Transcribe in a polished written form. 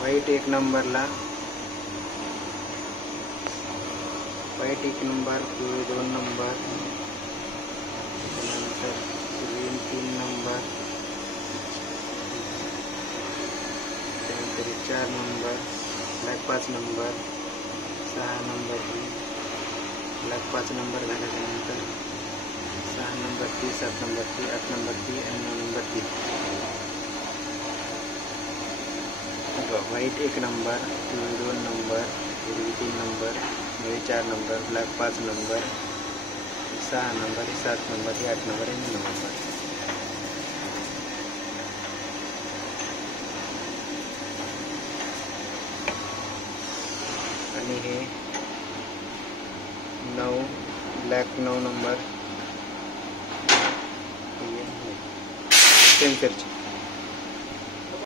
White एक नंबरला, white 1 number, पिवळी 2 नंबर, त्यानंतर ग्रीन 3 नंबर, त्यानंतर 4 number, black 5 number, 6 number, black 5 number झाल्यानंतर 6 नंबर ती, 7 नंबर ती, 8 नंबर ती आणि 9 नंबर ती. व्हाईट 1 नंबर, पिवळी 2 नंबर, हिरवी 3 नंबर, निळी 4 number, black 5 number, 6 number, 7 number, 8 number आणि 9 नंबर. आणि हे 9 ब्लॅक 9 नंबर सेन्सरची.